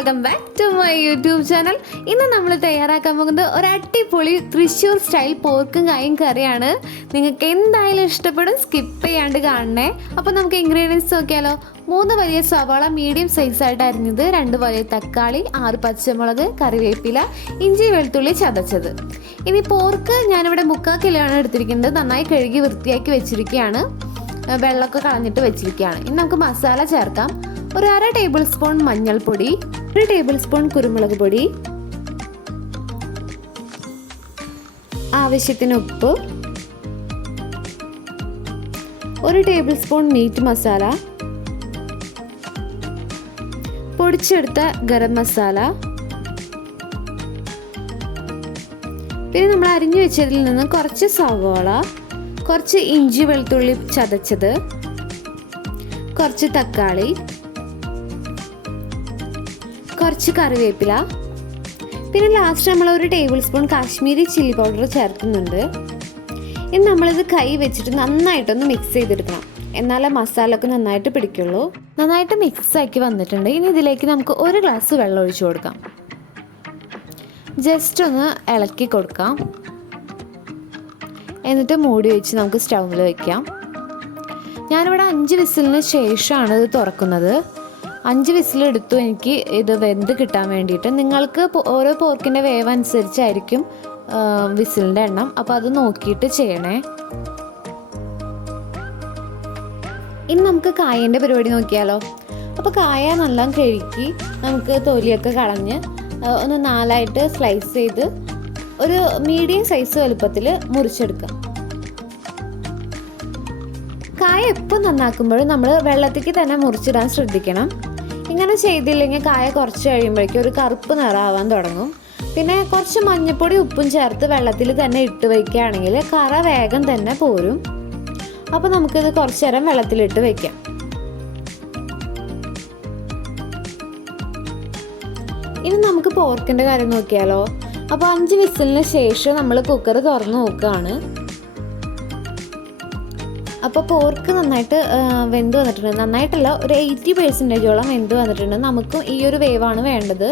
Welcome back to my YouTube channel. ഇന്ന് നമ്മൾ തയ്യാറാക്കാൻ പോകുന്നത് ഒരു അടിപൊളി തൃശ്ശൂർ സ്റ്റൈൽ പോർക്കും കായും കറിയാണ്. നിങ്ങൾക്ക് എന്തായാലും ഇഷ്ടപ്പെടും, സ്കിപ്പ് ചെയ്യാണ്ട് കാണണേ. അപ്പോൾ നമുക്ക് ഇൻഗ്രീഡിയൻസ് നോക്കിയാലോ. 3 വലിയ സവാള മീഡിയം സൈസായിട്ട് അരിഞ്ഞത്, 2 വലിയ തക്കാളി, 6 പച്ചമുളക്, കറിവേപ്പില, ഇഞ്ചി വെളുത്തുള്ളി ചതച്ചത്. ഇനി പോർക്ക് ഞാനിവിടെ 3/4 കിലോ ആണ് എടുത്തിരിക്കുന്നത്. നന്നായി കഴുകി വൃത്തിയാക്കി വെച്ചിരിക്കുകയാണ്, വെള്ളമൊക്കെ കളഞ്ഞിട്ട് വെച്ചിരിക്കുകയാണ്. ഇനി നമുക്ക് മസാല ചേർക്കാം. ഒരു 1/2 ടേബിൾ സ്പൂൺ മഞ്ഞൾപ്പൊടി, 1 ടേബിൾ സ്പൂൺ കുരുമുളക് പൊടി, ആവശ്യത്തിന് ഉപ്പ്, 1 ടേബിൾ സ്പൂൺ മീറ്റ് മസാല, പൊടിച്ചെടുത്ത ഗരം മസാല, പിന്നെ നമ്മൾ അരിഞ്ഞു വെച്ചതിൽ നിന്ന് കുറച്ച് സവാള, കുറച്ച് ഇഞ്ചി വെളുത്തുള്ളി ചതച്ചത്, കുറച്ച് തക്കാളി, കുറച്ച് കറിവേപ്പില, പിന്നെ ലാസ്റ്റ് നമ്മൾ 1 tablespoon Kashmiri chilli powder ചേർക്കുന്നുണ്ട്. ഇനി നമ്മളിത് കൈ വെച്ചിട്ട് നന്നായിട്ടൊന്ന് മിക്സ് ചെയ്തെടുക്കണം, എന്നാലേ മസാല ഒക്കെ നന്നായിട്ട് പിടിക്കുള്ളൂ. നന്നായിട്ട് മിക്സ് ആക്കി വന്നിട്ടുണ്ട്. ഇനി ഇതിലേക്ക് നമുക്ക് 1 ഗ്ലാസ് വെള്ളം ഒഴിച്ചു കൊടുക്കാം. ജസ്റ്റ് ഒന്ന് ഇളക്കി കൊടുക്കാം. എന്നിട്ട് മൂടി വെച്ച് നമുക്ക് സ്റ്റൗവിൽ വയ്ക്കാം. ഞാനിവിടെ 5 വിസിലിന് ശേഷമാണ് ഇത് തുറക്കുന്നത്. 5 വിസിലെടുത്തു എനിക്ക് ഇത് വെന്ത് കിട്ടാൻ വേണ്ടിയിട്ട്. നിങ്ങൾക്ക് ഓരോ പോർക്കിൻ്റെ വേവ് അനുസരിച്ചായിരിക്കും വിസിലിൻ്റെ എണ്ണം, അപ്പോൾ അത് നോക്കിയിട്ട് ചെയ്യണേ. ഇനി നമുക്ക് കായൻ്റെ പരിപാടി നോക്കിയാലോ. അപ്പോൾ കായ നല്ല കഴുകി നമുക്ക് തൊലിയൊക്കെ കളഞ്ഞ് ഒന്ന് 4ആയിട്ട് സ്ലൈസ് ചെയ്ത് ഒരു മീഡിയം സൈസ് വലുപ്പത്തിൽ മുറിച്ചെടുക്കാം. കായ എപ്പോൾ നന്നാക്കുമ്പോഴും നമ്മൾ വെള്ളത്തേക്ക് തന്നെ മുറിച്ചിടാൻ ശ്രദ്ധിക്കണം. ഇങ്ങനെ ചെയ്തില്ലെങ്കിൽ കായ കുറച്ച് കഴിയുമ്പോഴേക്കും ഒരു കറുപ്പ് നിറമാവാൻ തുടങ്ങും. പിന്നെ കുറച്ച് മഞ്ഞൾപ്പൊടി ഉപ്പും ചേർത്ത് വെള്ളത്തിൽ തന്നെ ഇട്ട് വയ്ക്കുകയാണെങ്കിൽ കറ വേഗം തന്നെ പോരും. അപ്പോൾ നമുക്കിത് കുറച്ച് നേരം വെള്ളത്തിലിട്ട് വയ്ക്കാം. ഇനി നമുക്ക് പോർക്കിൻ്റെ കാര്യം നോക്കിയാലോ. അപ്പോൾ 5 വിസിലിന് ശേഷം നമ്മൾ കുക്കർ തുറന്ന് നോക്കുകയാണ്. അപ്പോൾ പോർക്ക് നന്നായിട്ട് വെന്ത് വന്നിട്ടുണ്ട്. നന്നായിട്ടല്ല, ഒരു 80% വെന്ത് വന്നിട്ടുണ്ട്. നമുക്കും ഈ ഒരു വേവാണ് വേണ്ടത്,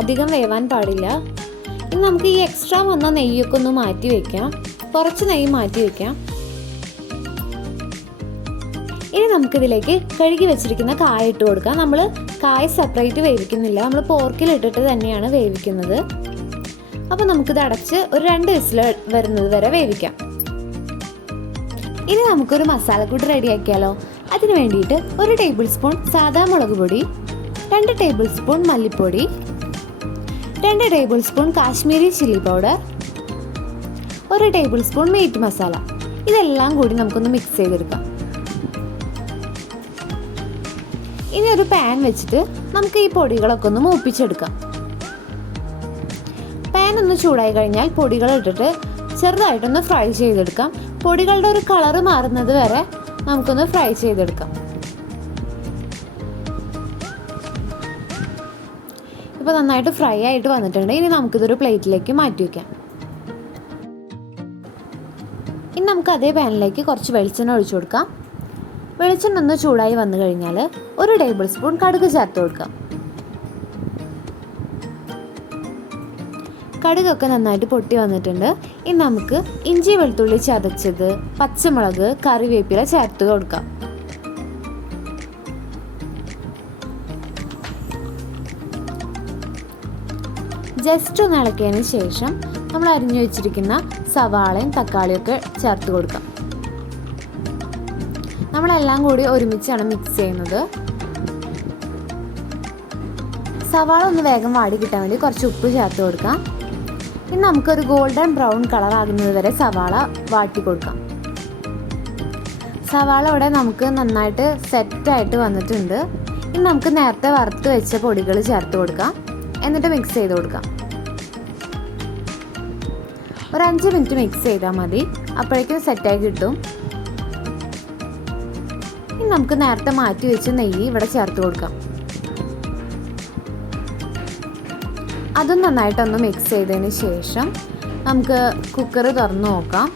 അധികം വേവാൻ പാടില്ല. ഇനി നമുക്ക് ഈ എക്സ്ട്രാ വന്ന നെയ്യൊക്കെ ഒന്ന് മാറ്റി വയ്ക്കാം. കുറച്ച് നെയ്യ് മാറ്റി വയ്ക്കാം. ഇനി നമുക്കിതിലേക്ക് കഴുകി വെച്ചിരിക്കുന്ന കായ ഇട്ട് കൊടുക്കാം. നമ്മൾ കായ സെപ്പറേറ്റ് വേവിക്കുന്നില്ല, നമ്മൾ പോർക്കിലിട്ടിട്ട് തന്നെയാണ് വേവിക്കുന്നത്. അപ്പോൾ നമുക്കിത് അടച്ച് ഒരു 2 വിസിൽ വരുന്നത് വരെ വേവിക്കാം. ഇനി നമുക്കൊരു മസാലക്കൂട്ട് റെഡിയാക്കിയാലോ. അതിന് വേണ്ടിയിട്ട് 1 ടേബിൾ സ്പൂൺ സാദാ മുളക് പൊടി, 2 ടേബിൾ സ്പൂൺ മല്ലിപ്പൊടി, 2 tablespoon Kashmiri chilli powder, 1 tablespoon meat masala. ഇതെല്ലാം കൂടി നമുക്കൊന്ന് മിക്സ് ചെയ്തെടുക്കാം. ഇനി ഒരു പാൻ വെച്ചിട്ട് നമുക്ക് ഈ പൊടികളൊക്കെ ഒന്ന് മൂപ്പിച്ചെടുക്കാം. പാൻ ഒന്ന് ചൂടായി കഴിഞ്ഞാൽ പൊടികൾ ഇട്ടിട്ട് ചെറുതായിട്ടൊന്ന് ഫ്രൈ ചെയ്തെടുക്കാം. പൊടികളുടെ ഒരു കളറ് മാറുന്നത് വരെ നമുക്കൊന്ന് ഫ്രൈ ചെയ്തെടുക്കാം. ഇപ്പോൾ നന്നായിട്ട് ഫ്രൈ ആയിട്ട് വന്നിട്ടുണ്ട്. ഇനി നമുക്കിതൊരു പ്ലേറ്റിലേക്ക് മാറ്റി വയ്ക്കാം. ഇനി നമുക്ക് അതേ പാനിലേക്ക് കുറച്ച് വെളിച്ചെണ്ണ ഒഴിച്ചു കൊടുക്കാം. വെളിച്ചെണ്ണ ഒന്ന് ചൂടായി വന്നു കഴിഞ്ഞാൽ 1 ടേബിൾ സ്പൂൺ കടുക് ചേർത്ത് കൊടുക്കാം. കടുകൊക്കെ നന്നായിട്ട് പൊട്ടി വന്നിട്ടുണ്ട്. ഇനി നമുക്ക് ഇഞ്ചി വെളുത്തുള്ളി ചതച്ചത്, പച്ചമുളക്, കറിവേപ്പില ചേർത്ത് കൊടുക്കാം. ജസ്റ്റ് ഒന്ന് ഇളക്കിയതിന് ശേഷം നമ്മൾ അരിഞ്ഞു വെച്ചിരിക്കുന്ന സവാളയും തക്കാളിയൊക്കെ ചേർത്ത് കൊടുക്കാം. നമ്മളെല്ലാം കൂടി ഒരുമിച്ചാണ് മിക്സ് ചെയ്യുന്നത്. സവാള ഒന്ന് വേഗം വാടി കിട്ടാൻ വേണ്ടി കുറച്ച് ഉപ്പ് ചേർത്ത് കൊടുക്കാം. ഇനി നമുക്കൊരു ഗോൾഡൻ ബ്രൗൺ കളർ ആകുന്നത് വരെ സവാള വാട്ടി കൊടുക്കാം. സവാള ഇവിടെ നമുക്ക് നന്നായിട്ട് സെറ്റായിട്ട് വന്നിട്ടുണ്ട്. ഇനി നമുക്ക് നേരത്തെ വറുത്ത് വെച്ച പൊടികൾ ചേർത്ത് കൊടുക്കാം. എന്നിട്ട് മിക്സ് ചെയ്ത് കൊടുക്കാം. ഒരു 5 മിനിറ്റ് മിക്സ് ചെയ്താൽ മതി, അപ്പോഴേക്കും സെറ്റായി കിട്ടും. ഇനി നമുക്ക് നേരത്തെ മാറ്റി വെച്ച നെയ്യ് ഇവിടെ ചേർത്ത് കൊടുക്കാം. അതും നന്നായിട്ടൊന്ന് മിക്സ് ചെയ്തതിന് ശേഷം നമുക്ക് കുക്കർ തുറന്ന് നോക്കാം.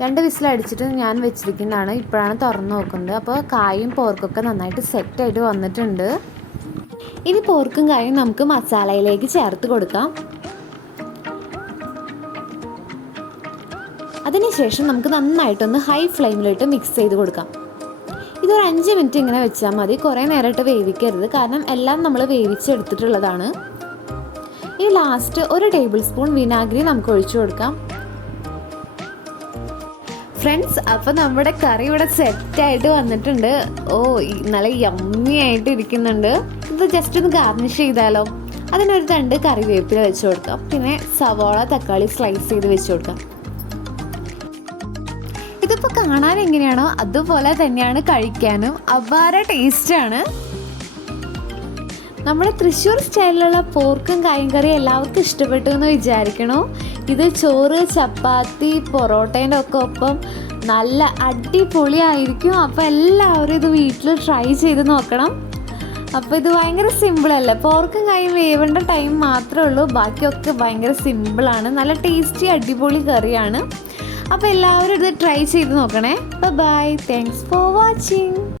2 വിസിലടിച്ചിട്ട് ഞാൻ വെച്ചിരിക്കുന്നതാണ്, ഇപ്പോഴാണ് തുറന്ന് നോക്കുന്നത്. അപ്പോൾ കായും പോർക്കൊക്കെ നന്നായിട്ട് സെറ്റായിട്ട് വന്നിട്ടുണ്ട്. ഇനി പോർക്കും കായും നമുക്ക് മസാലയിലേക്ക് ചേർത്ത് കൊടുക്കാം. അതിനുശേഷം നമുക്ക് നന്നായിട്ടൊന്ന് ഹൈ ഫ്ലെയിമിലിട്ട് മിക്സ് ചെയ്ത് കൊടുക്കാം. ഇതൊരു 5 മിനിറ്റ് ഇങ്ങനെ വെച്ചാൽ മതി. കുറേ നേരമായിട്ട് വേവിക്കരുത്, കാരണം എല്ലാം നമ്മൾ വേവിച്ചെടുത്തിട്ടുള്ളതാണ്. ഈ ലാസ്റ്റ് 1 ടേബിൾ സ്പൂൺ വിനാഗിരി നമുക്ക് ഒഴിച്ചു കൊടുക്കാം. ഫ്രണ്ട്സ്, അപ്പോൾ നമ്മുടെ കറി ഇവിടെ സെറ്റായിട്ട് വന്നിട്ടുണ്ട്. നല്ല യമ്മി ആയിട്ട് ഇരിക്കുന്നുണ്ട്. ഇത് ജസ്റ്റ് ഒന്ന് ഗാർണിഷ് ചെയ്താലോ. അതിനൊരു 2 കറിവേപ്പില വെച്ച് കൊടുക്കാം. പിന്നെ സവാള, തക്കാളി സ്ലൈസ് ചെയ്ത് വെച്ച് കൊടുക്കാം. ഇതിപ്പോൾ കാണാൻ എങ്ങനെയാണോ അതുപോലെ തന്നെയാണ് കഴിക്കാനും അപാര ടേസ്റ്റാണ്. നമ്മുടെ തൃശ്ശൂർ സ്റ്റൈലിലുള്ള പോർക്കും കായും കറി എല്ലാവർക്കും ഇഷ്ടപ്പെട്ടു എന്ന് വിചാരിക്കണോ. ഇത് ചോറ്, ചപ്പാത്തി, പൊറോട്ടേൻ്റെ ഒക്കെ ഒപ്പം നല്ല അടിപൊളിയായിരിക്കും. അപ്പോൾ എല്ലാവരും ഇത് വീട്ടിൽ ട്രൈ ചെയ്ത് നോക്കണം. അപ്പോൾ ഇത് ഭയങ്കര സിമ്പിളല്ലേ. പോർക്കും കായും വേവേണ്ട ടൈം മാത്രമേ ഉള്ളൂ, ബാക്കിയൊക്കെ ഭയങ്കര സിമ്പിളാണ്. നല്ല ടേസ്റ്റി അടിപൊളി കറിയാണ്. അപ്പോൾ എല്ലാവരും ഇത് ട്രൈ ചെയ്ത് നോക്കണേ. Bye, thanks for watching.